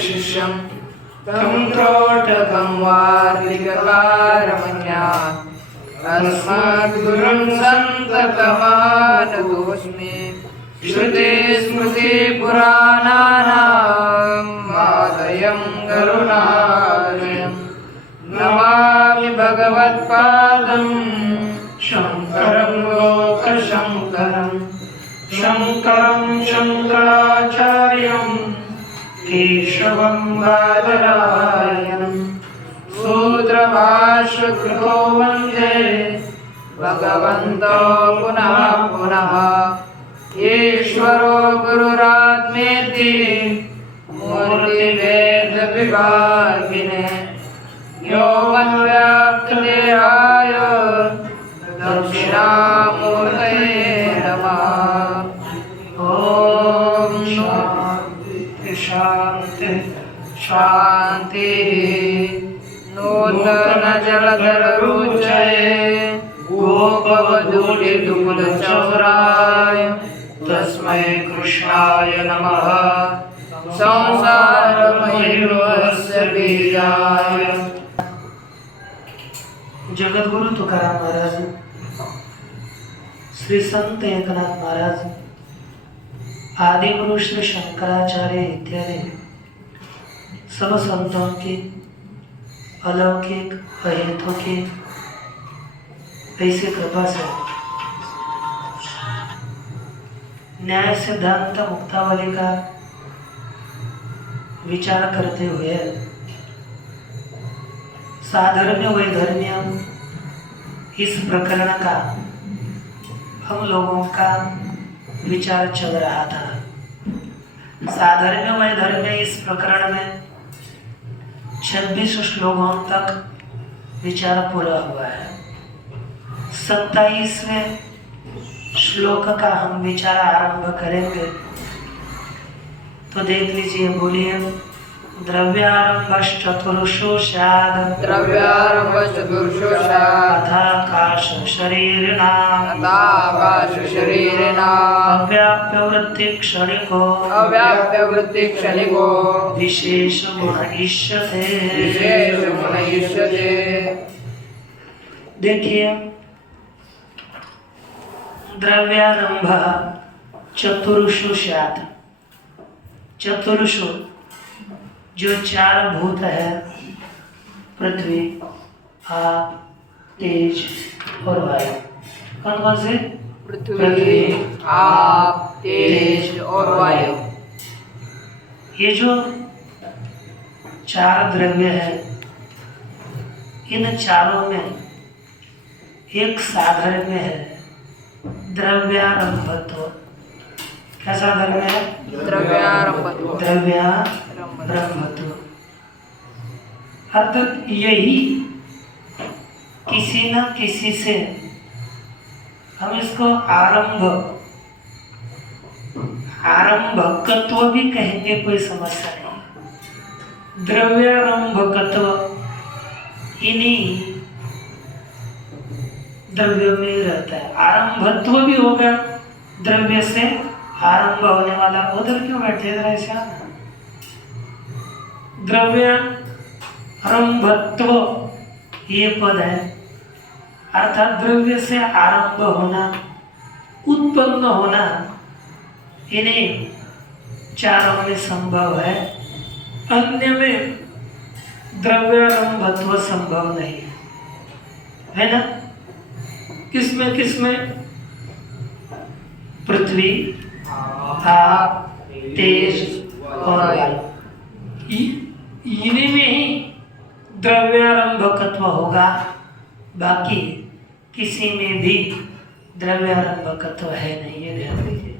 शिष्यं तं त्रोटकं वार्तिककारमन्यात् अस्मद्गुरुं सन्ततमानतोऽस्मि। श्रुतिस्मृतिपुराणानाम् आलयं करुणालयं नमामि भगवत्पादं शङ्करं लोकशङ्करं। शङ्करं शङ्कराचार्यं केशवं बादरायणं सूत्रभाष्यकृतो वन्दे भगवन्तो पुनः पुनः। ईश्वरो गुरुरात्मेति मूर्तिभेदविभागिने व्योमव्याप्तदेहाय दक्षिणामूर्तये नमः। ॐ शान्ति शान्ति शान्तिः। नूतनजलधररुचये गोपवधूलिदुकुलचौराय तस्मै कृष्णाय नमः। संसारमयूरस्य बीजाय। जगद्गुरु तुकाराम महाराज, श्री संत एकनाथ महाराज, आदिगुरु श्री शंकराचार्य इत्यादि सब संतों की अलौकिक अहेतुकिक ऐसी कृपा से न्याय सिद्धांत मुक्तावली का विचार करते हुए साधर्म्य वैधर्म्य इस प्रकरण का हम लोगों का विचार चल रहा था। साधर्म्य वैधर्म्य इस प्रकरण में 26 श्लोकों तक विचार पूरा हुआ है। 27वें श्लोक का हम विचार आरंभ करेंगे। तो देख लीजिए, बोलिए। द्रव्यारंभश्चतुर्षु स्यात् द्रव्यारंभश्चतुर्षु स्यात् तथाकाश शरीरिणाम् अव्याप्यवृत्तिक्षणिको विशेषगुण इष्यते। देखिए, द्रव्यारंभ चतुर्षु स्यात्। चतुर्षु जो 4 भूत है, पृथ्वी, आप, तेज और वायु। कौन कौन से? पृथ्वी, आप, तेज और वायु। ये जो 4 द्रव्य है, इन चारों में एक साधर्म्य है, द्रव्यारंभत्व। कैसा धर्म है? द्रव्यारंभत्व। द्रव्यारंभत्व अर्थात यही किसी न किसी से हम इसको आरंभकत्व भी कहेंगे, कोई समस्या नहीं। द्रव्यारंभकत्व इन्हीं द्रव्यों में रहता है। आरंभत्व भी होगा, द्रव्य से आरंभ होने वाला। उधर क्यों बैठे थे ऐसा? द्रव्यारंभत्व ये पद है, अर्थात द्रव्य से आरंभ होना, उत्पन्न होना, इन्हें चारों में संभव है। अन्य में द्रव्यारंभत्व संभव नहीं है ना? किसमें किसमें? पृथ्वी, आप, तेज और वायु, इन्हीं में ही द्रव्यारंभकत्व होगा। बाकी किसी में भी द्रव्यारंभकत्व है नहीं, ये ध्यान दीजिए।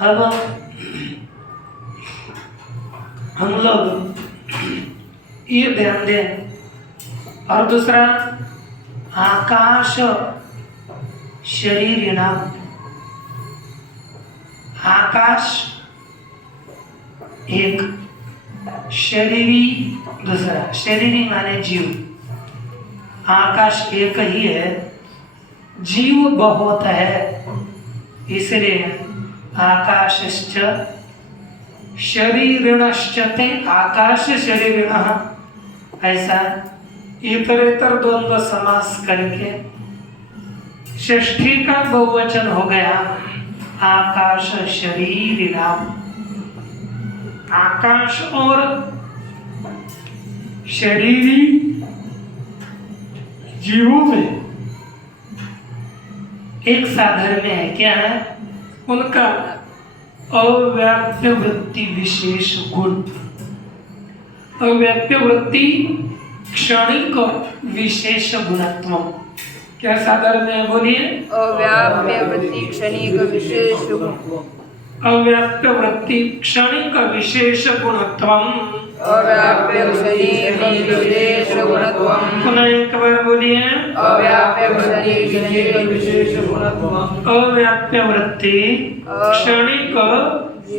अब हम लोग ये ध्यान दें। और दूसरा, आकाश शरीरिणाम। आकाश एक, शरीरी दूसरा। शरीरी माने जीव। आकाश एक ही है, जीव बहुत है, इसलिए आकाशश्च शरीरिणश्चते आकाश शरीरिणः, ऐसा इतरेतर द्वंद्व समास करके षष्ठी का बहुवचन हो गया आकाश शरीरिणाम। आकाश और शरीरी जीवों में एक साधर्म्य है। क्या है? उनका अव्याप्य वृत्ति विशेष गुण। अव्याप्य वृत्ति क्षणिक विशेष गुणत्व। क्या साधर्म्य है? बोलिए। अव्याप्य वृत्ति क्षणिक विशेष गुण। अव्याप्य वृत्ति क्षणिक विशेष गुणत्वम। अव्याप्य क्षणिक विशेष गुणत्वम। पुनः एक बार बोलिए। अव्याप्य वृत्ति क्षणिक विशेष गुणत्वम। अव्याप्य वृत्ति क्षणिक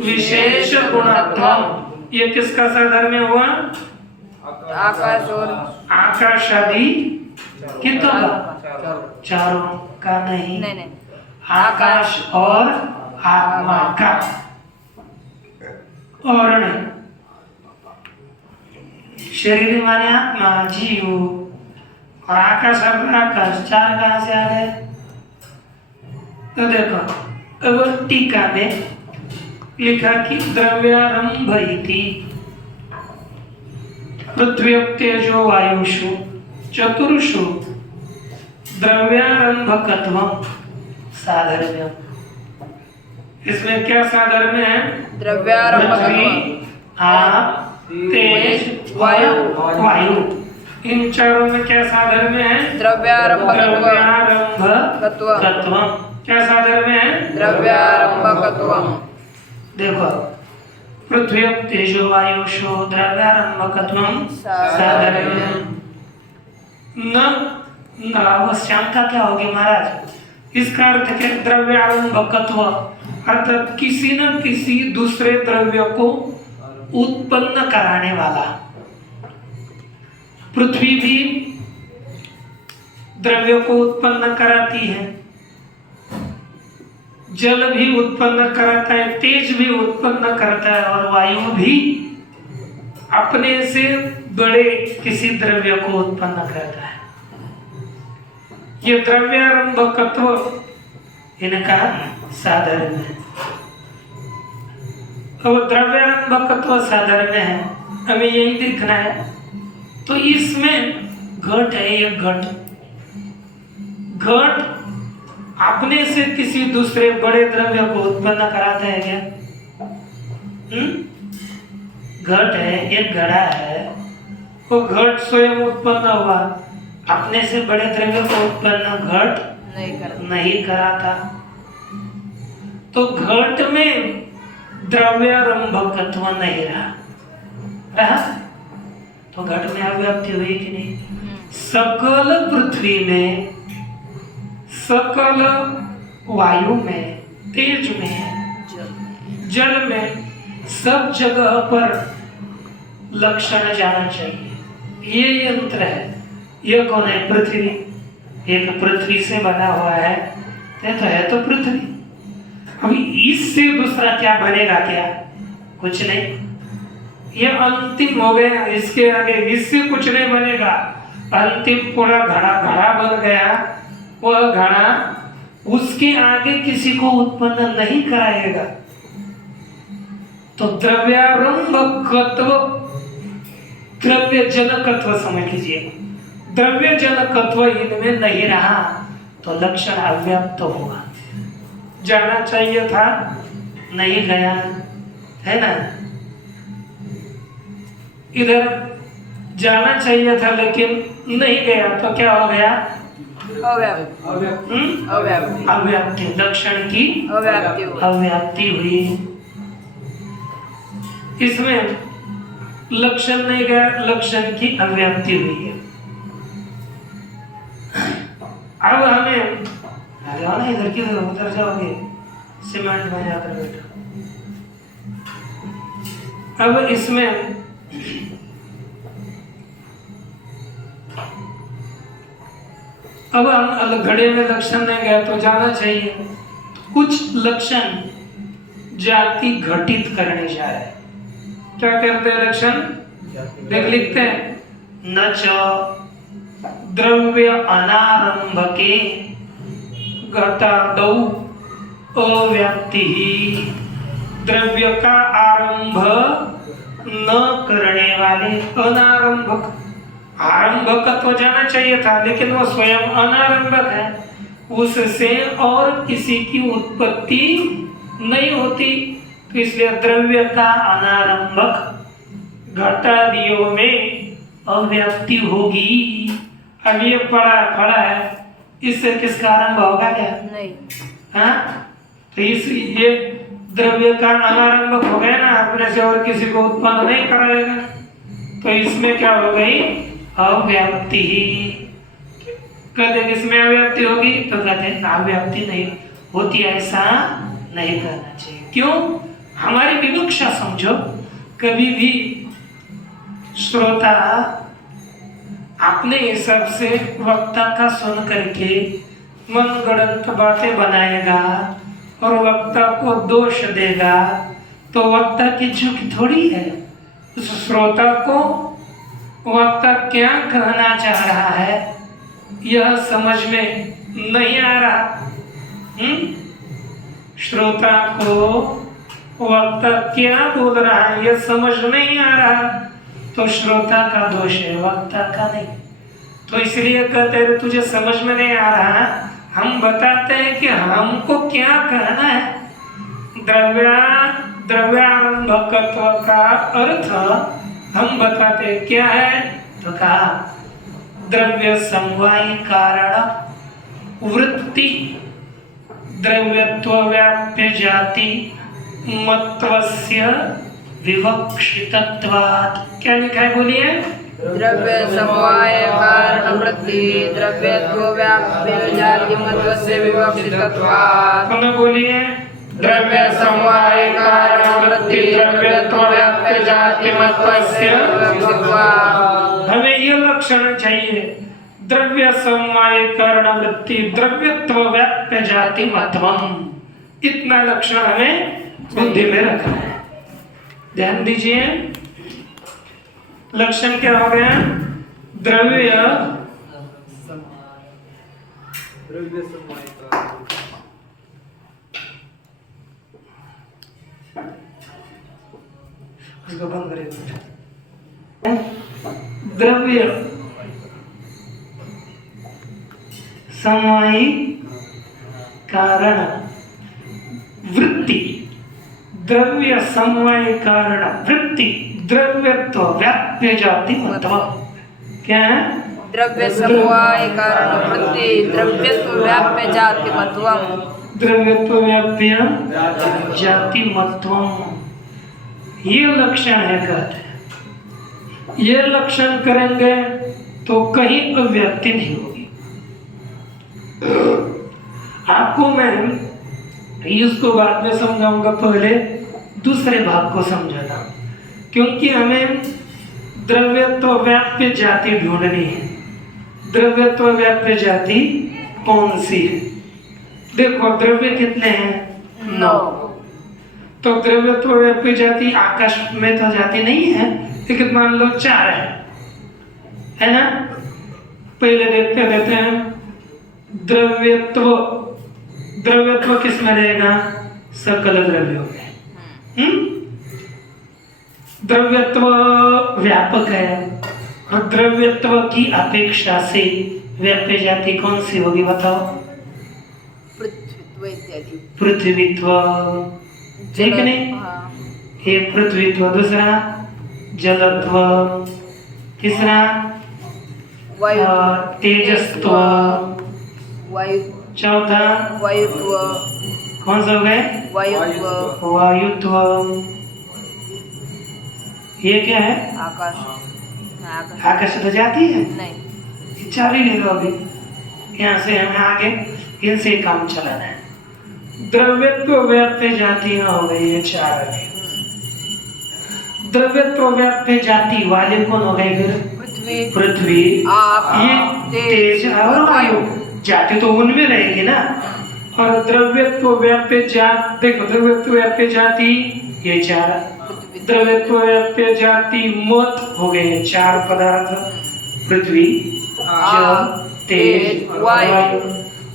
विशेष गुणत्वम। ये किसका साधर्म्य हुआ? आकाश और आकाश आदि कितों का? चारों का नहीं, नहीं। आकाश और आत्मा का। और नहीं, शरीर माने आत्मा जीव और आकाश और आकाश, चार कहां से आ गए? तो देखो अब टीका में लिखा कि द्रव्यारंभ इति पृथ्वी तेजो वायुषु चतुर्षु द्रव्यारंभकत्वम साधर्म्यम। इसमें क्या साधर्म्य है? द्रव्यारंभकत्व। आप, तेज, वायु, इन चारों में क्या साधर्म्य है? द्रव्यारंभकत्व। द्रव्यारंभकत्व। क्या साधर्म्य है? द्रव्यारंभकत्व। देखो पृथ्वी तेजो वायुषु द्रव्यारंभकत्वम साधर्म्यम। न शंका क्या होगी महाराज? इसका अर्थ क्या? द्रव्यारंभकत्व अर्थात किसी न किसी दूसरे द्रव्य को उत्पन्न कराने वाला। पृथ्वी भी द्रव्य को उत्पन्न कराती है, जल भी उत्पन्न कराता है, तेज भी उत्पन्न करता है और वायु भी अपने से बड़े किसी द्रव्य को उत्पन्न करता है। ये द्रव्यारंभकत्व इनका साधर्म्य है। अब द्रव्यारंभकत्व साधर्म्य है, हमें यही देखना है। तो इसमें घट है, ये घट अपने से किसी दूसरे बड़े द्रव्य को उत्पन्न कराता है क्या? घट है, एक घड़ा है, वो घट स्वयं उत्पन्न हुआ, अपने से बड़े द्रव्य को उत्पन्न घट नहीं कराता। तो घट में द्रव्यारंभकत्व नहीं रहा, तो घट में अव्याप्ति हुई कि नहीं? सकल पृथ्वी में, सकल वायु में, तेज में, जल में, सब जगह पर लक्षण जाना चाहिए। ये यंत्र है। यह कौन है? पृथ्वी। एक पृथ्वी से बना हुआ है, तो है तो पृथ्वी। अभी इससे दूसरा क्या बनेगा? क्या? कुछ नहीं। ये अंतिम हो गया, इसके आगे इससे कुछ नहीं बनेगा। अंतिम पूरा घड़ा बन गया, वह घड़ा उसके आगे किसी को उत्पन्न नहीं कराएगा। तो द्रव्यारंभकत्व, द्रव्य जनकत्व समझ लीजिए, द्रव्य जनकत्व इनमें नहीं रहा तो लक्षण अव्याप्त होगा। जाना चाहिए था, नहीं गया, है ना? इधर जाना चाहिए था लेकिन नहीं गया, तो क्या हो गया? अव्याप्ति। लक्षण की अव्याप्ति हुई। इसमें लक्षण नहीं गया, लक्षण की अव्याप्ति हुई है। अब हमें ना इधर की उधर जाओगे, सीमेंट में जाकर बैठो। अब इसमें अब हम घड़े में लक्षण नहीं गया तो जाना चाहिए। कुछ लक्षण जाति घटित करने जा रहे हैं। क्या कहते हैं लक्षण? देख लिखते हैं, न च द्रव्य अनारंभके घटादौ अव्याप्ति, द्रव्य का आरंभ न करने वाले अनारंभक, आरंभक तो जाना चाहिए था लेकिन वो स्वयं अनारंभक है, उससे और किसी की उत्पत्ति नहीं होती, तो इसलिए द्रव्य का अनारंभक घटादियों में अव्याप्ति होगी। अब ये पड़ा है, इससे किसका आरंभ होगा क्या? नहीं। हाँ, तो इस ये द्रव्य का अनारंभक हो गया ना, अपने से और किसी को उत्पन्न नहीं कराएगा, तो इसमें क्या हो गई? अव्याप्ति ही। कहते किसमें अव्याप्ति होगी? तो कहते अव्याप्ति नहीं होती, ऐसा नहीं करना चाहिए। क्यों? हमारी विवक्षा समझो, कभी भी श्रोता अपने हिसाब से वक्ता का सुन करके मनगढ़ंत बातें बनाएगा और वक्ता को दोष देगा, तो वक्ता की चूक थोड़ी है। उस श्रोता को वक्ता क्या कहना चाह रहा है यह समझ में नहीं आ रहा। श्रोता को वक्ता क्या बोल रहा है यह समझ नहीं आ रहा, तो श्रोता का दोष है, वक्ता का नहीं। तो इसलिए कहते हैं तुझे समझ में नहीं आ रहा, हम बताते हैं कि हमको क्या कहना है। द्रव्यारंभकत्व का अर्थ हम बताते हैं क्या है, तो कहा द्रव्य समवायी कारण वृत्ति द्रव्यत्व व्याप्य जाति मत्वस्य विवक्षितत्वात्। क्या लिखा है बोलिए? द्रव्य समवाय कारण वृत्ति द्रव्यत्व व्याप्य जाति मत्वस्य विवक्षितत्वात्। पुनः बोलिए, द्रव्य समवाय कारण वृत्ति द्रव्यत्व व्याप्य जाति मत्वस्य विवक्षितत्वात्। हमें ये लक्षण चाहिए, द्रव्य समवाय कारण वृत्ति द्रव्यत्व व्याप्य जाति मत्वम, इतना लक्षण हमें बुद्धि में रखना है। ध्यान दीजिए, लक्षण क्या हो गया? द्रव्य इसको बंद करें। द्रव्य समवायी कारण वृत्ति द्रव्य समवाय कारण वृत्ति द्रव्यत्व व्याप्य जाति मत्वम। क्या है? द्रव्य समवाय कारण वृत्ति द्रव्यत्व व्याप्य जाति मत्वम। द्रव्यत्व व्याप्य जाति मत्वम, ये लक्षण है। कहते हैं ये लक्षण करेंगे तो कहीं अव्याप्ति नहीं होगी। आपको मैं इसको बाद में समझाऊंगा, पहले दूसरे भाग को समझाना, क्योंकि हमें द्रव्यत्व व्याप्य जाति ढूंढनी है। द्रव्यत्व व्याप्य जाति कौन सी है? देखो द्रव्य कितने हैं? 9। तो द्रव्यत्व व्याप्य जाति आकाश में तो जाति नहीं है, लेकिन मान लो 4 है ना। पहले देखते हैं द्रव्यत्व किस में रहेगा? सकल द्रव्यों में। द्रव्यत्व व्यापक है और द्रव्यत्व की अपेक्षा से व्याप्य जाति कौन सी होगी बताओ? पृथ्वीत्व इत्यादि। पृथ्वीत्व, ठीक नहीं? एक पृथ्वीत्व, दूसरा जलत्व, तीसरा तेजस्त्व, वायु, चौथा वायुत्व, कौन सा हो गए? वायुत्व, वायुत्व। ये क्या है? आकाश। आकाश तो जाती है नहीं, 4 ही ले लो अभी, यहाँ से हमें आगे इनसे काम चलाना है। द्रव्यत्व व्याप्य जाति हो गई है 4 है। द्रव्यत्व व्याप्य जाति वाले कौन हो गए? पृथ्वी, ये तेज और वायु। जाति तो उनमें रहेगी ना। और द्रव्यत्व व्याप्य जाति, देखो द्रव्यत्व व्याप्य जाति ये 4, द्रव्यत्व व्याप्य जाति मत हो गए 4 पदार्थ, पृथ्वी, जल, तेज, वायु।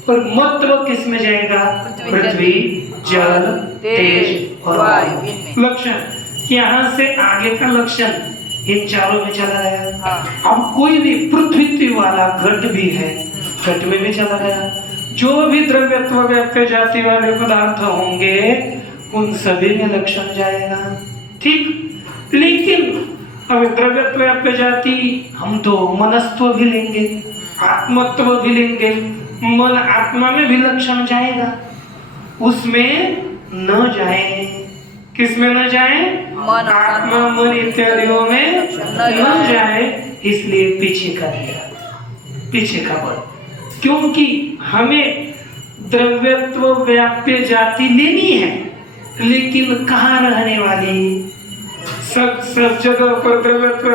और मत किस में जाएगा? पृथ्वी, जल, तेज और वायु। लक्षण यहाँ से आगे का लक्षण इन चारों में चला गया। अब कोई भी पृथ्वी वाला घट भी है, घट में भी चला गया। जो भी द्रव्यत्व व्याप्य जाति वाले पदार्थ होंगे उन सभी में लक्षण जाएगा। ठीक, लेकिन अब द्रव्यत्व व्याप्य जाति हम तो मनस्त्व भी लेंगे, आत्मत्व भी लेंगे। मन आत्मा में भी लक्षण जाएगा, उसमें न जाए। किसमें न जाए? आत्मा, मन इत्यादियों में न जाए। इसलिए पीछे का दिया, पीछे का पद, क्योंकि हमें द्रव्यत्व व्याप्य जाति लेनी है, लेकिन कहाँ रहने वाली? सब जगह पर द्रव्यत्व,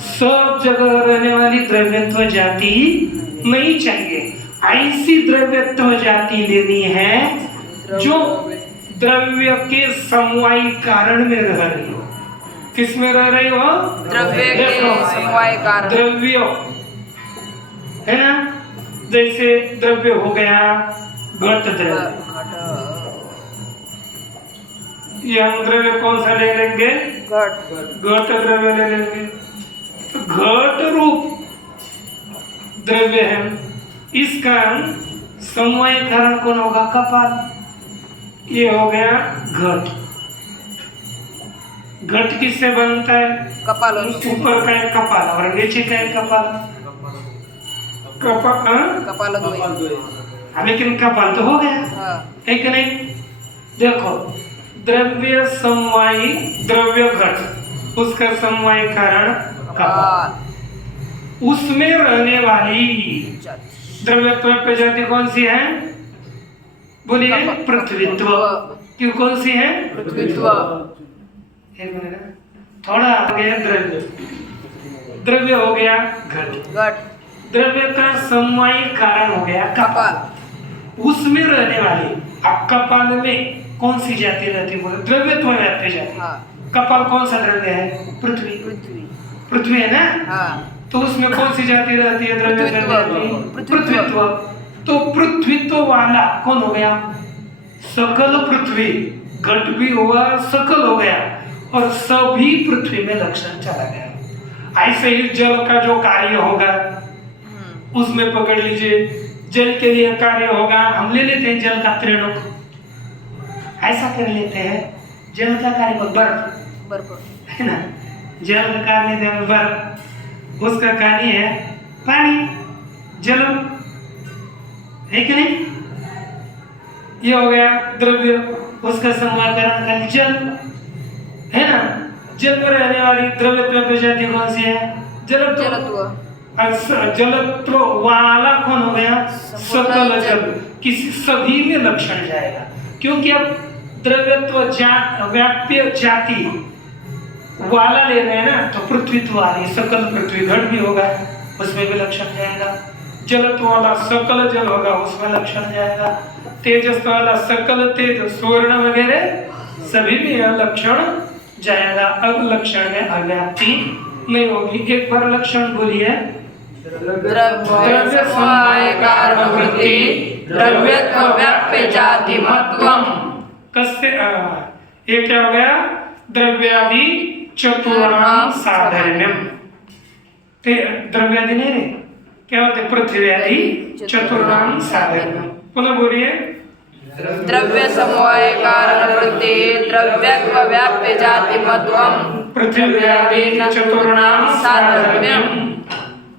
सब जगह रहने वाली द्रव्यत्व जाति नहीं चाहिए। ऐसी द्रव्यत्व जाति लेनी है जो द्रव्य के समवायी कारण में रह रही हो। किस में रह रही हो? द्रव्य के समवाय कारण। द्रव्य है ना, जैसे द्रव्य हो गया घट द्रव्य। ये हम द्रव्य कौन सा ले लेंगे? घट द्रव्य ले लेंगे। तो घट रूप द्रव्य है, इसका समवाय कारण कौन होगा? कपाल। ये हो गया घट। घट किससे बनता है? कपाल। ऊपर का है कपाल और नीचे का है कपाल। कपाल लेकिन कपाल तो हो गया, है कि नहीं? देखो, द्रव्य समवायी द्रव्य घट, उसका समवाय कारण कपाल। उसमें रहने वाली द्रव्यत्व प्रजाति कौन सी है? बोलिए। पृथ्वीत्व। क्यों कौन सी है? पृथ्वीत्व। एक मिनट, थोड़ा आ गया द्रव्य, द्रव्य हो गया घट, द्रव्य का समवायी कारण हो गया कपाल। उसमें रहने वाली, अब कपाल में कौन सी जाति रहती है? बोले द्रव्यत्व व्याप्य जाति। कपाल कौन सा द्रव्य है? पृथ्वी। पृथ्वी है ना? तो उसमें कौन सी जाति रहती है? द्रव्य पृथ्वीत्व। तो पृथ्वीत्व वाला कौन हो गया? सकल पृथ्वी। घट भी हुआ, सकल हो गया, और सभी पृथ्वी में लक्षण चला गया। ऐसे ही जल का जो कार्य होगा उसमें पकड़ लीजिए, जल के लिए कार्य होगा, हम ले लेते हैं जल का त्रिणुक, ऐसा कर लेते हैं। जल का कार्य बर्फ है ना, जल का कार्य बर्फ, उसका कार्य है पानी, जल, है कि नहीं? ये हो गया द्रव्य, उसका समवायकरण का जल, है ना? जल में रहने वाली द्रव्यत्व प्रजाति कौन सी है? जलत्व। जलत्व वाला कौन हो गया? सकल जल। किसी सभी में लक्षण जाएगा, क्योंकि अब द्रव्यत्व व्याप्य जाति वाला ले रहे हैं ना, तो पृथ्वीत्व वाली सकल पृथ्वी घट भी होगा, उसमें भी लक्षण जाएगा। जलत्व वाला सकल जल होगा, उसमें लक्षण जाएगा। तेजस्व वाला सकल तेज, स्वर्ण वगैरह सभी में यह लक्षण जाएगा। अब लक्षण में अव्याप्ति नहीं होगी। एक बार लक्षण बोलिए। द्रव्य समवाय कारण वृत्ति, द्रव्यत्व व्याप्य जाति महत्वम। कस्य ये क्या हो गया? द्रव्यादि चतुर्णाम साधर्म्यम। द्रव्यादि नहीं रे, क्या होते? पृथ्वी आदि चतुर्णाम साधर्म्यम। पुनः बोलिए। द्रव्य समवाय कारण वृत्ति, द्रव्यत्व व्याप्य जाति महत्वम, पृथ्वी आदि चतुर्णाम साधर्म्यम।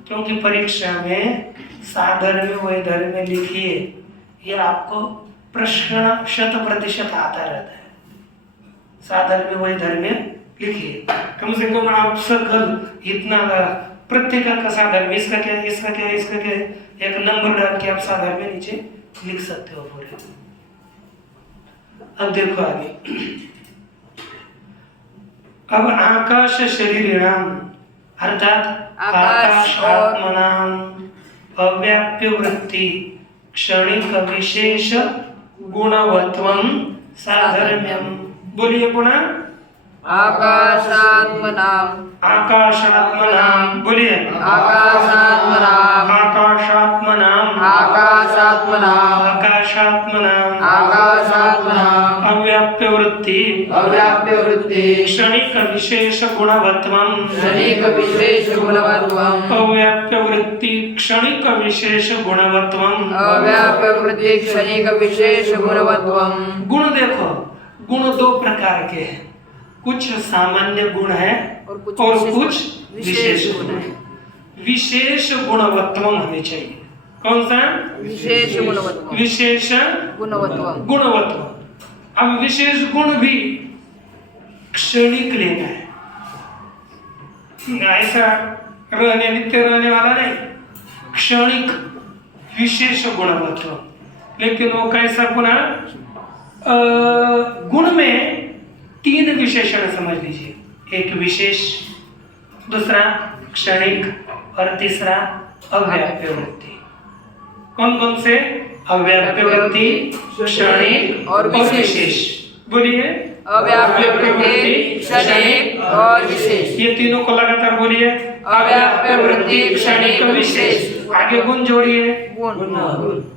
क्योंकि परीक्षा में साधर्म्य वैधर्म्य लिखिए, ये आपको प्रश्न 100% आता रहता है। साधर्म्य वैधर्म्य लिखिए, कम से कम आप सकल इतना प्रत्येक का साधर्म्य, इसका क्या, इसका क्या, इसका क्या, एक नंबर डाल के आप साधर्म्य नीचे लिख सकते हो पूरे। अब देखो आगे। अब आकाश शरीराणाम अर्थात आकाश आत्मनाम अव्याप्य वृत्ति क्षणिक विशेष गुणवत्वम साधर्म्यम। बोलिए पुनः। आकाशात्मनाम् आकाशात्मनाम, बोलिए आकाशात्मनाम् आकाशात्मनाम आकाशात्मनाम् आकाशात्मनाम आकाशात्मनाम् अव्याप्य वृत्ति अव्याप्य वृत्ति क्षणिक विशेष गुणवत्वम क्षणिक विशेष गुणवत्वम् अव्याप्य वृत्ति क्षणिक विशेष गुणवत्वम अव्याप्य वृत्ति क्षणिक विशेष गुणवत्वम्। गुण देखो, गुण दो प्रकार के हैं, कुछ सामान्य गुण है और कुछ विशेष गुण है। विशेष गुणवत्वम होने चाहिए। कौन सा? विशेष गुणवत्वम् विशेष गुणवत्वम्। गुणवत्व। अब विशेष गुण भी क्षणिक लेना है, ऐसा रहने नित्य रहने वाला नहीं, क्षणिक विशेष गुणवत्व। लेकिन वो कैसा गुण? गुण में तीन विशेषण समझ लीजिए, एक विशेष, दूसरा क्षणिक और तीसरा अव्याप्य वृत्ति। कौन कौन से? अव्याप्य वृत्ति, क्षणिक और विशेष। बोलिए अव्याप्य वृत्ति क्षणिक और विशेष। ये तीनों को लगातार बोलिए, अव्याप्य वृत्ति क्षणिक विशेष। आगे गुण जोड़िए, गुण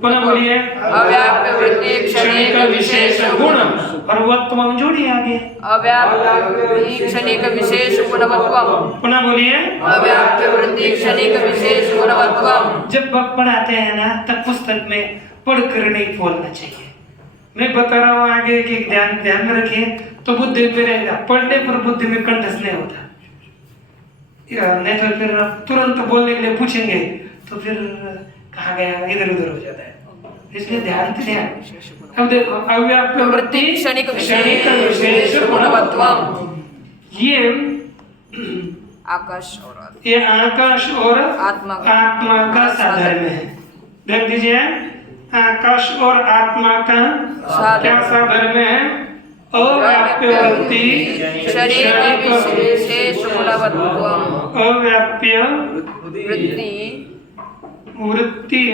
पुनः बोलिए अव्याप्य वृत्ति क्षणिक विशेष गुण और वत्वम जोड़िए आगे, अव्याप्य वृत्ति क्षणिक विशेष गुणवत्वम्। पुनः बोलिए अव्याप्य वृत्ति क्षणिक विशेष गुणवत्वम्। जब पढ़ाते हैं ना तब पुस्तक में पढ़कर नहीं बोलना चाहिए। मैं बता रहा हूँ आगे कि ध्यान में रखिए तो बुद्धि में रहेगा, पढ़ने पर बुद्धि में कंठस्थ नहीं होता। नहीं तो फिर तुरंत बोलने के लिए पूछेंगे तो फिर कहाँ गया, इधर उधर हो जाता है। इसलिए ध्यान से ध्यान। अब देखो अव्याप्य वृत्ति क्षणिक विशेष गुणवत्वम्। ये आकाश और ये आकाश और आत्मा का साधर्म्य है। देख दीजिए, आकाश और आत्मा का क्या साधर्म्य है? अव्याप्य वृत्ति क्षणिक विशेष गुणवत्वम्। अव्याप्य वृत्ति वृत्ति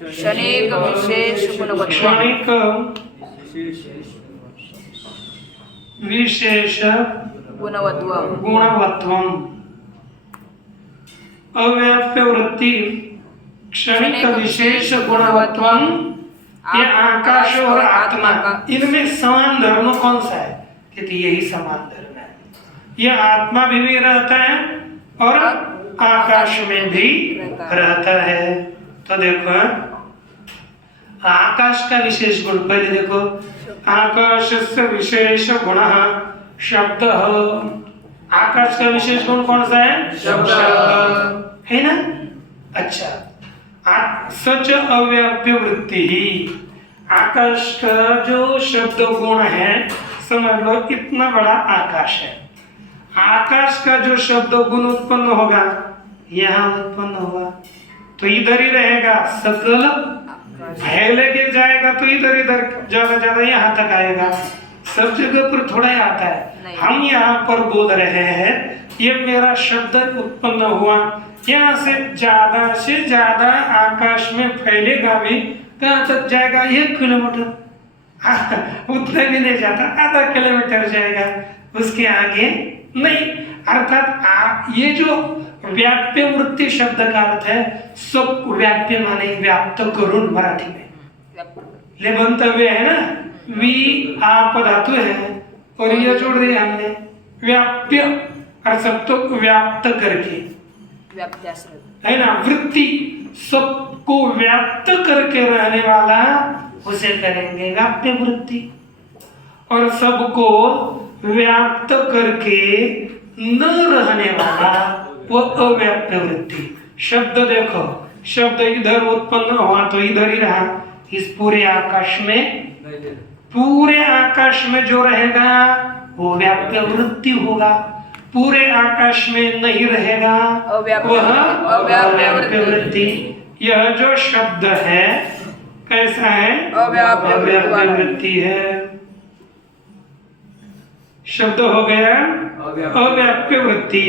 क्षणिक विशेष गुणवत्वम्। क्षणिक विशेष गुणवत्वम्। गुणवत्वम्। अव्याप्य वृत्ति क्षणिक विशेष गुणवत्वम्। ये आकाश और आत्मा, इनमें समान धर्म कौन सा है? कहते यही समान धर्म है। यह आत्मा भी रहता है और आकाश में भी रहता है। तो देखो आकाश का विशेष गुण, पहले देखो आकाश से विशेष गुण शब्द। आकाश का विशेष गुण कौन सा है? शब्द है ना। अच्छा, सच अव्याप्य वृत्ति ही आकाश का जो शब्द गुण है, समझ लो इतना बड़ा आकाश है। आकाश का जो शब्द गुण उत्पन्न होगा, यहाँ उत्पन्न होगा तो इधर ही रहेगा, सकल फैले के जाएगा तो इधर ज्यादा यहाँ तक आएगा, सब जगह पर थोड़ा ही आता है। हम यहाँ पर बोल रहे हैं, ये मेरा शब्द उत्पन्न हुआ, यहाँ से ज्यादा आकाश में फैलेगा भी, कहाँ तक जाएगा? 1 किलोमीटर, उतना भी नहीं जाता, आधा किलोमीटर जाएगा, उसके आगे नहीं। अर्थात ये जो व्याप्य वृत्ति शब्द का अर्थ है, सब व्याप्य माने व्याप्त करून मराठी में ले बनतव्य है ना, वी आप धातु है और ये जोड़ दिया हमने व्याप्य, और सब तो व्याप्त करके है ना। वृत्ति सबको व्याप्त करके रहने वाला, उसे करेंगे व्याप्य वृत्ति, और सबको व्याप्त करके न रहने वाला वो अव्याप्य वृत्ति। शब्द देखो, शब्द इधर उत्पन्न हुआ तो इधर ही रहा, इस पूरे आकाश में जो रहेगा वो व्याप्य वृत्ति होगा, पूरे आकाश में नहीं रहेगा वह अव्याप्य वृत्ति। यह जो शब्द है कैसा है? अव्याप्य वृत्ति है। शब्द हो गया अव्याप्य वृत्ति,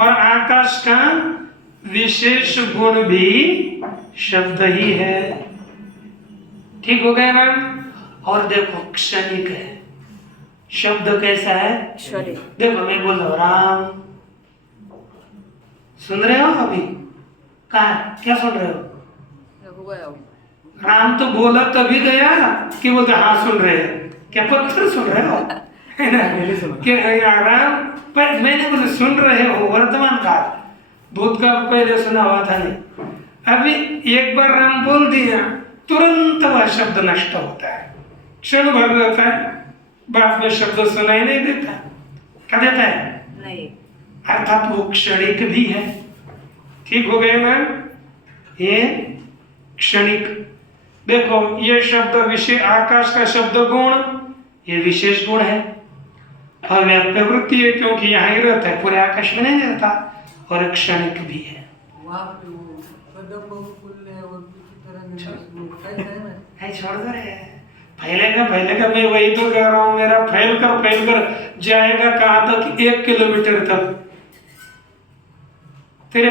और आकाश का विशेष गुण भी शब्द ही है। ठीक हो गया ना। और देखो क्षणिक है, शब्द कैसा है? क्षणिक। देखो मैं बोल रहा हूँ राम, सुन रहे हो अभी? कहा क्या सुन रहे हो? देखो गया हूँ। राम तो बोला तभी गया कि बोलते हाँ सुन रहे हैं, क्या पत्थर सुन रहे हो? है ना? कि राम पर मैंने बोले सुन रहे हो वर्तमान काल, भूतकाल पहले सुना हुआ था नहीं। अभी एक बार राम बोल दिया तुरंत वह शब्द नष्ट होता है, क्षण भर रहता है, बाद में शब्द सुनाई नहीं देता। क्या देता है? नहीं। अर्थात वो क्षणिक भी है। ठीक हो गए ना? ये क्षणिक। देखो ये शब्द विषय आकाश का शब्द गुण, ये विशेष गुण है। अव्याप्य वृत्ति है क्योंकि यहाँ ही रहता है, पूरे आकाश में नहीं रहता, और क्षणिक भी है। छोड़ दो रे, फैलेगा मैं वही तो कह रहा हूँ, मेरा फैल कर जाएगा कहाँ तक? 1 किलोमीटर तक। तेरे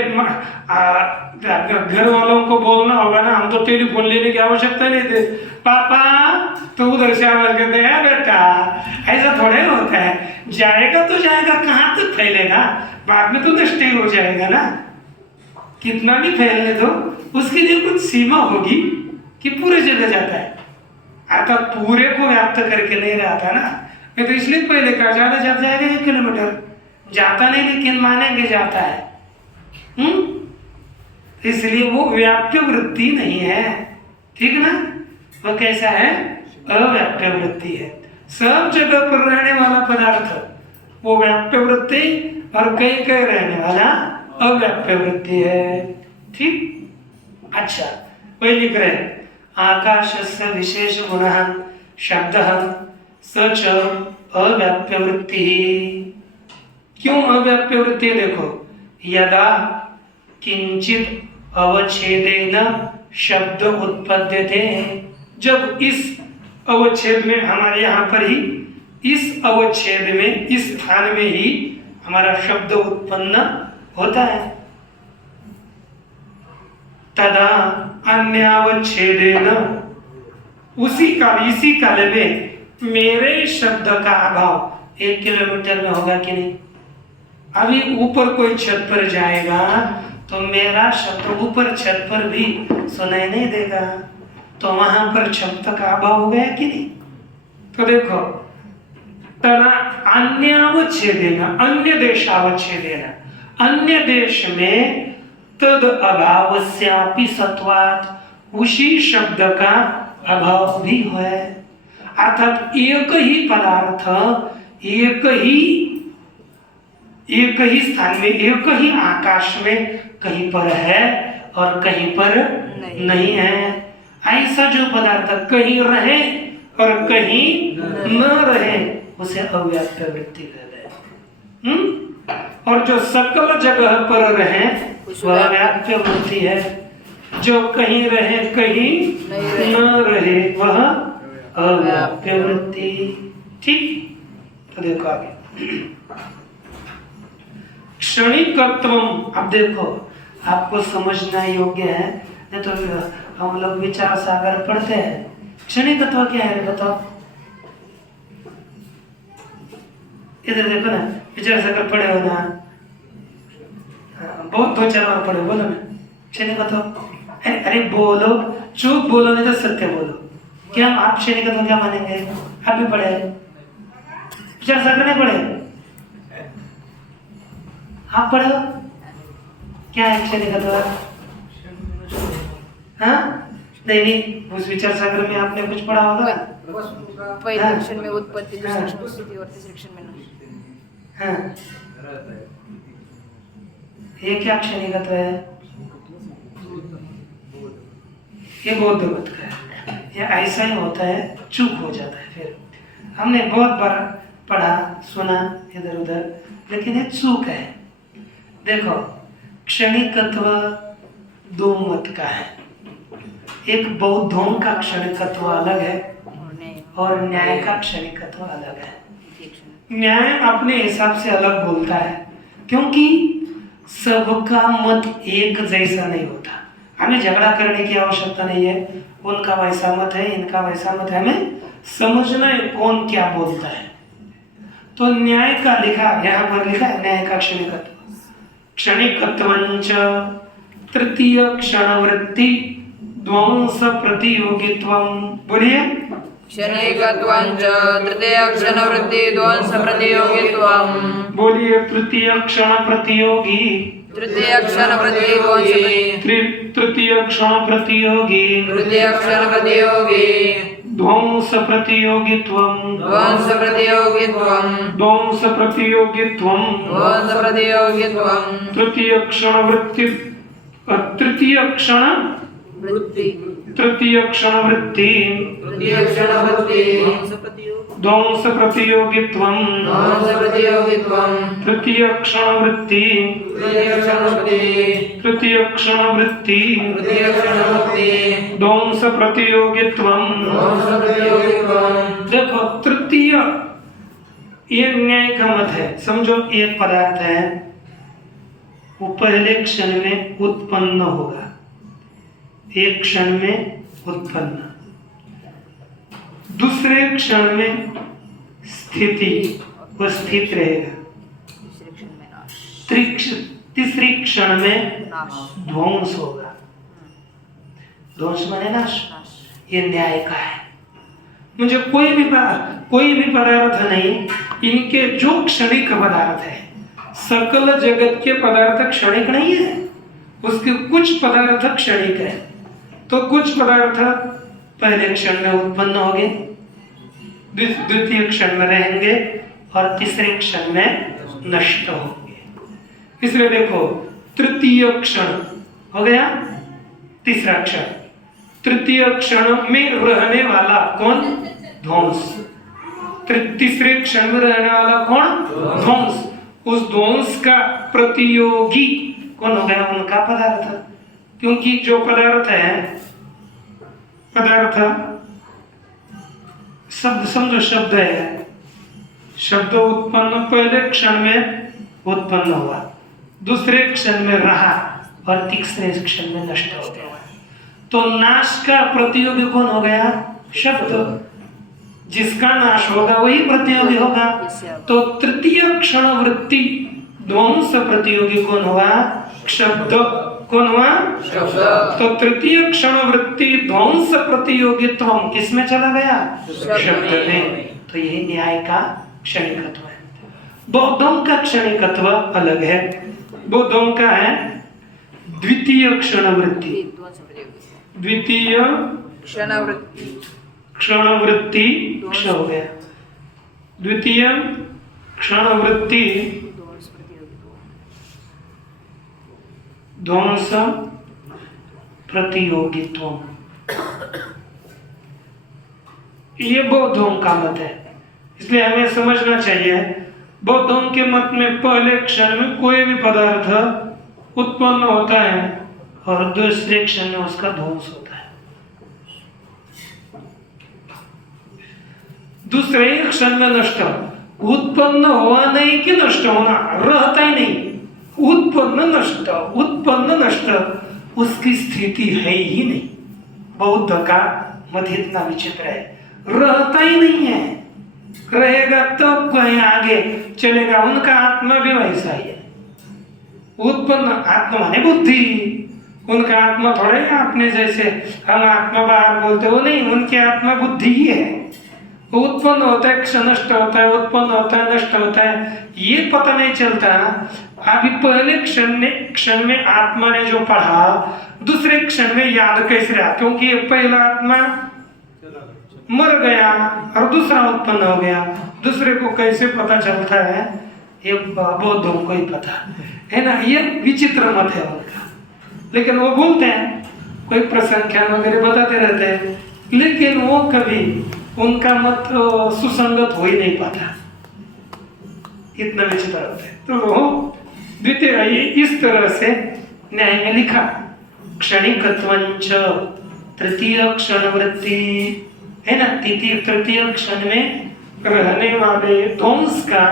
घर वालों को बोलना होगा ना, हम तो टेलीफोन लेने की आवश्यकता नहीं थे, पापा तो उधर से आवाज करते हैं बेटा, ऐसा थोड़े होता है। जाएगा तो जाएगा, कहाँ तक फैलेगा? बाद में तो नष्ट हो जाएगा ना। कितना भी फैलने दो, उसके लिए कुछ सीमा होगी कि पूरे जगह जाता है, अर्थात पूरे को व्याप्त करके नहीं रहता ना। मैं तो इसलिए पहले कहा ज्यादा जाता जाएगा 1 किलोमीटर, जाता नहीं लेकिन मानेंगे जाता है। इसलिए वो व्याप्य वृत्ति नहीं है, ठीक ना? वो कैसा है? अव्याप्य वृत्ति है। सब जगह पर रहने वाला पदार्थ वो व्याप्य वृत्ति, और कहीं कहीं रहने वाला अव्याप्य वृत्ति है। ठीक? अच्छा, वही लिख रहे हैं आकाशस्य विशेष गुणः शब्दः सच अव्याप्य वृत्ति। क्यों अव्याप्य वृत्ति? देखो यदा किंचित अवच्छेदेन शब्द उत्पद्यते, जब इस अवच्छेद में हमारे यहाँ पर ही, इस अवच्छेद में, इस स्थान में ही हमारा शब्द उत्पन्न होता है, तदा अन्यावच्छेदेन, इसी काल में मेरे शब्द का अभाव 1 किलोमीटर में होगा कि नहीं? अभी ऊपर कोई छत पर जाएगा तो मेरा शब्द ऊपर छत पर भी सुनाई नहीं देगा, तो वहां पर शब्द का अभाव हो गया कि नहीं? तो देखो तदा अन्यावच्छेदेन, अन्य देशावच्छेदेन, अन्य देश में तद अभावस्यापि सत्वात्, उसी शब्द का अभाव भी है। अर्थात एक ही पदार्थ एक ही स्थान में, एक ही आकाश में कहीं पर है और कहीं पर नहीं है। ऐसा जो पदार्थ कहीं रहे और कहीं न रहे उसे अव्याप्य वृत्ति कहते हैं। और जो सकल जगह पर रहे वह व्याप्य वृत्ति है। जो कहीं रहे कहीं न रहे वह अव्याप्य वृत्ति। ठीक? तो देखो आगे क्षणिकत्व। अब देखो आपको समझना योग्य है, नहीं तो हम लोग विचार सागर पढ़ते हैं। क्षणिकत्व क्या है बताओ? इधर देखो ना, विचार सागर पढ़े हो ना? बहुत 2-4 बार पढ़े, बोलो ना क्षणिकत्व। अरे बोलो, चुप बोलो नहीं तो सत्य बोलो। क्या आप क्षणिकत्व क्या मानेंगे? आप भी पढ़े, विचार सागर नहीं पढ़े? आप पढ़ो क्या है क्षणिकत्व? हाँ नहीं, उस विचार सागर में आपने कुछ पढ़ा होगा। पहले क्षण में उत्पत्ति, दूसरे क्षण में स्थिति और तीसरे क्षण में नाश। हाँ, ये क्या क्षणिकत्व है? ये बौद्ध मत का है। ये ऐसा ही होता है, चूक हो जाता है। फिर हमने बहुत बार पढ़ा सुना इधर उधर, लेकिन ये चूक है। देखो क्षणिकत्व 2 मत का है। एक बौद्धों का क्षणिकत्व अलग है और न्याय का क्षणिकत्व अलग है। न्याय अपने हिसाब से अलग बोलता है, क्योंकि सबका मत एक जैसा नहीं होता। हमें झगड़ा करने की आवश्यकता नहीं है, उनका वैसा मत है, इनका वैसा मत है। हमें समझना है कौन क्या बोलता है। तो न्याय का लिखा, यहाँ पर लिखा है न्याय का क्षणिकत्व। क्षणिकत्वंच तृतीय क्षणवृत्ति ध्वंस प्रतियोगित्वम। बोलिए। क्षणिकत्वंच तृतीय क्षणवृत्ति ध्वंस प्रतियोगित्वम। बोलिए। तृतीय क्षण प्रतियोगी, तृतीय क्षणवृत्ति ध्वंस तृतीय क्षण प्रतियोगी, तृतीय क्षण प्रतियोगी ध्वंस प्रतियोगित्वम, ध्वंस प्रतियोगित्वम, ध्वंस प्रतियोगित्वम, ध्वंस प्रतियोगित्वम। तृतीय क्षण वृत्ति, तृतीय क्षण वृत्ति, तृतीय क्षण वृत्ति तृतीय क्षणवृत्ति ध्वंस प्रतियोगित्वम, ध्वंस प्रतियोगित्वम। तृतीय क्षण वृत्ति, तृतीय क्षणवृत्ति, तृतीय क्षण वृत्ति तृतीय क्षणवृत्ति ध्वंस प्रतियोगित्वम, ध्वंस प्रतियोगित्वम। देखो तृतीय ये न्याय का मत है। समझो एक पदार्थ है, वो पहले क्षण में उत्पन्न होगा, एक क्षण में उत्पन्न, दूसरे क्षण में स्थिति, वो स्थित रहेगा, तीसरी क्षण में ध्वंस होगा। ध्वंस माने नाश। ये न्याय का है। मुझे कोई भी पदार्थ नहीं, इनके जो क्षणिक पदार्थ है, सकल जगत के पदार्थ क्षणिक नहीं है, उसके कुछ पदार्थ क्षणिक है। तो कुछ पदार्थ पहले क्षण में उत्पन्न होंगे, द्वितीय क्षण में रहेंगे और तीसरे क्षण में नष्ट होंगे। इसलिए देखो तृतीय क्षण हो गया, तीसरा क्षण, तृतीय क्षण में रहने वाला कौन? ध्वंस। तीसरे क्षण में रहने वाला कौन? ध्वंस। उस ध्वंस का प्रतियोगी कौन हो गया? उनका पदार्थ। क्योंकि जो पदार्थ है, पदार्थ शब्द, समझो शब्द है, शब्द उत्पन्न पहले क्षण में उत्पन्न हुआ, दूसरे क्षण में रहा और तीसरे क्षण में नष्ट हो गया। तो नाश का प्रतियोगी कौन हो गया? शब्द। जिसका नाश होगा वही प्रतियोगी होगा। तो तृतीय क्षण वृत्ति ध्वंस प्रतियोगी कौन हुआ? शब्द। कौन हुआ? शब्द। तो तृतीय क्षण वृत्ति ध्वंस प्रतियोगित्व किसमें चला गया? शब्द में। तो यही न्याय का क्षणिकत्व है। बौद्धों का क्षणिकत्व अलग है। बौद्धों का है द्वितीय क्षण वृत्ति, द्वितीय क्षणवृत्ति, क्षणवृत्ति क्ष हो गया, द्वितीय क्षणवृत्ति ध्वंस प्रतियोगित्व। ये बौद्धों का मत है, इसलिए हमें समझना चाहिए बौद्धों के मत में पहले क्षण में कोई भी पदार्थ उत्पन्न होता है और दूसरे क्षण में उसका ध्वंस होता है। दूसरे क्षण में नष्ट, उत्पन्न हुआ नहीं कि नष्ट होना, रहता ही नहीं, उत्पन्न नष्ट, उत्पन्न नष्ट, उसकी स्थिति है ही नहीं। बौद्ध का मत इतना विचित्र है, रहता ही नहीं है, रहेगा तब कहीं आगे चलेगा। उनका आत्मा भी वैसा ही है, उत्पन्न आत्मा माने बुद्धि, उनका आत्मा थोड़े अपने जैसे हम आत्मा बाहर बोलते हो नहीं, उनकी आत्मा बुद्धि ही है। उत्पन्न होता है, नष्ट होता है, उत्पन्न होता है, नष्ट होता है, ये पता नहीं चलता। अभी पहले क्षण में आत्मा ने जो पढ़ा, दूसरे क्षण में याद कैसे रहा? क्योंकि पहला आत्मा मर गया और दूसरा उत्पन्न हो गया। दूसरे को कैसे पता चलता है? ये बौद्धों को ही पता है ना। ये विचित्र मत है उनका, लेकिन वो बोलते हैं, कोई प्रसंख्यान वगैरह बताते रहते हैं, लेकिन वो कभी उनका मत सुसंगत हो ही नहीं पाता, इतना विचित्र होता है। तो द्वितीय इस तरह से न्याय में लिखा, क्षणिकत्वंच तृतीय क्षण वृत्ति है ना, तृतीय क्षण में रहने वाले ध्वंस का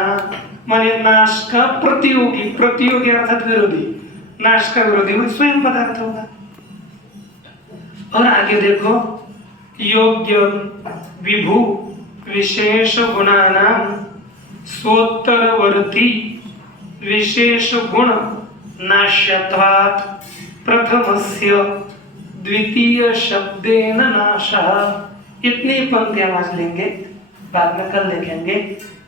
माने नाश का प्रतियोगी, प्रतियोगी अर्थात विरोधी, नाश का विरोधी वो स्वयं पदार्थ होगा। और आगे देखो, योग्य विभु विशेष गुणानाम स्वोत्तरवर्ती विशेष गुण नाश्यत्वात् प्रथमस्य द्वितीय शब्देन नाशः। इतनी पंक्तियां आज लेंगे, बाद में कल देखेंगे।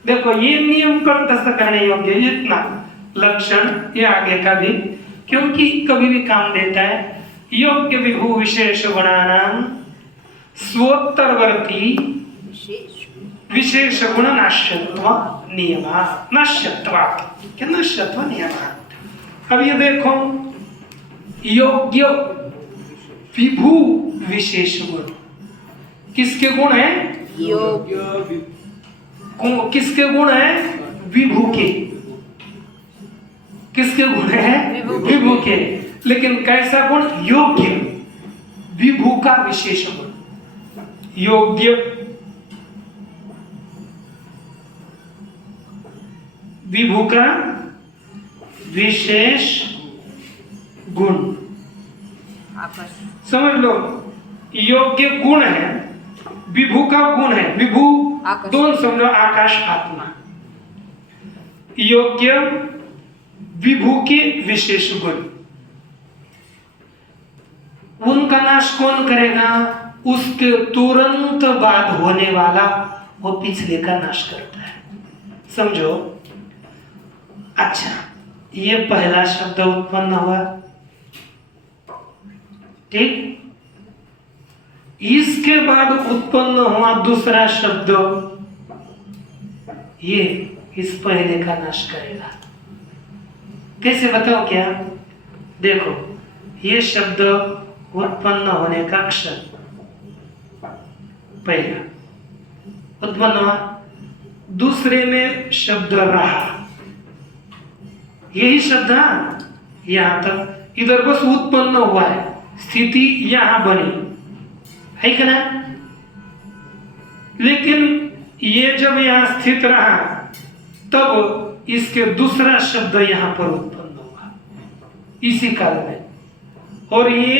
देखो ये नियम कंठस्थ करने योग्य, इतना लक्षण ये आगे का भी, क्योंकि कभी भी काम देता है। योग्य विभू विशेष गुणानाम स्वोत्तरवर्ती विशेष गुण नाश्यत्व नियमा, नाश्यत्व क्या नाश्यत्व नियमा। अब ये देखो योग्य विभू विशेष गुण किसके गुण है? किसके गुण है? विभू के। किसके गुण है? विभू के। लेकिन कैसा गुण? योग्य विभू का विशेष गुण। योग्य विभू का विशेष गुण। समझ लो, योग्य गुण है, विभू का गुण है। विभू दोनों समझो, आकाश आत्मा। योग्य विभू के विशेष गुण, उनका नाश कौन करेगा? उसके तुरंत बाद होने वाला वो पिछले का नाश करता है। समझो, अच्छा ये पहला शब्द उत्पन्न हुआ, ठीक, इसके बाद उत्पन्न हुआ दूसरा शब्द, ये इस पहले का नाश करेगा। कैसे बताओ क्या? देखो ये शब्द उत्पन्न होने का अक्षर पहला उत्पन्न हुआ, दूसरे में शब्द रहा, यही शब्द यहां तक, इधर बस उत्पन्न हुआ है, स्थिति यहां बनी है क्या ना? लेकिन ये जब यहां स्थित रहा तब इसके दूसरा शब्द यहां पर उत्पन्न हुआ इसी काल में, और ये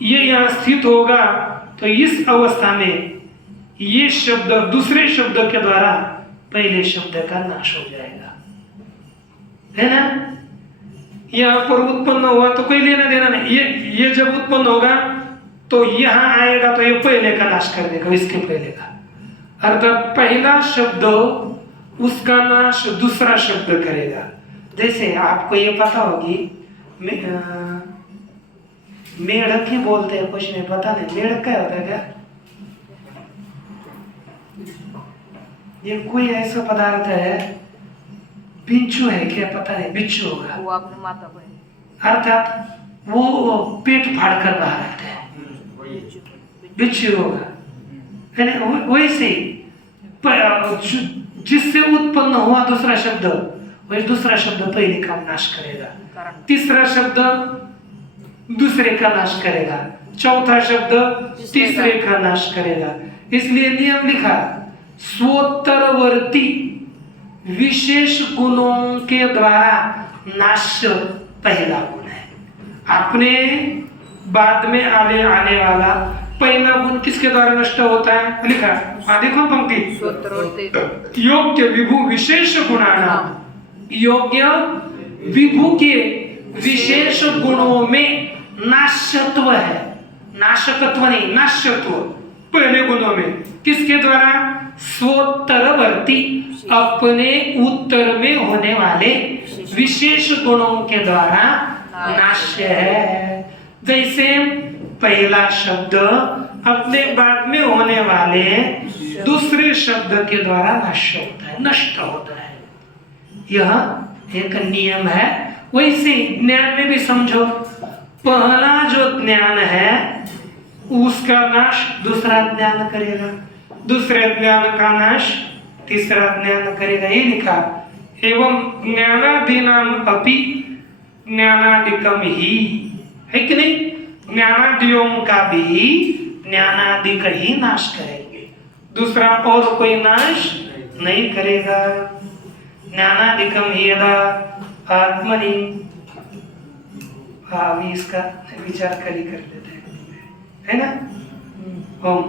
यहां स्थित होगा तो इस अवस्था में ये शब्द दूसरे शब्द के द्वारा पहले शब्द का नाश हो जाएगा, है ना? यहां पर उत्पन्न हुआ तो कोई लेना देना नहीं। ये जब उत्पन्न होगा तो यहां आएगा तो ये पहले का नाश कर देगा, इसके पहले का, अर्थात पहला शब्द उसका नाश दूसरा शब्द करेगा। जैसे आपको ये पता होगी, मेढक ही बोलते हैं, कुछ नहीं पता नहीं मेढक क्या होता है क्या? ये कोई ऐसा पदार्थ है, बिच्छू है क्या? पता नहीं, बिच्छू होगा वो अपने माता बहन, अर्थात वो पेट फाड़ कर बाहर आता है, बिच्छू होगा, है ना? वैसे जिससे उत्पन्न हुआ दूसरा शब्द, वही दूसरा शब्द पहले का नाश करेगा, तीसरा शब्द दूसरे का नाश करेगा, चौथा शब्द तीसरे का नाश करेगा। इसलिए नियम लिखा, स्वोत्तरवर्ती विशेष गुणों के द्वारा नाश पहला गुण है। अपने बाद में आने वाला पहला गुण किसके द्वारा नष्ट होता है? लिखा, देखो पंक्ति, योग्य विभू विशेष गुणानाम, योग्य विभू के विशेष गुणों में नाश्यत्व है, नाशकत्व नहीं, नाश्यत्व पहले गुणों में। किसके द्वारा? स्वोत्तरवर्ती, अपने उत्तर में होने वाले विशेष गुणों के द्वारा नाश्य है। जैसे पहला शब्द अपने बाद में होने वाले दूसरे शब्द के द्वारा नाश्य होता है, नष्ट होता है। यह एक नियम है। वैसे ज्ञान में भी समझो, पहला जो ज्ञान है उसका नाश दूसरा ज्ञान करेगा, दूसरे ज्ञान का नाश तीसरा ज्ञान करेगा। ये लिखा, एवं ज्ञानादीनाम अपि ज्ञानादिकम ही, है कि नहीं? ज्ञानादियों का भी ज्ञानादिक ही नाश करेंगे, दूसरा और कोई नाश नहीं करेगा। ज्ञानादिकम ही यदा आत्मनि, अभी इसका विचार कर लेते हैं, है ना? ओम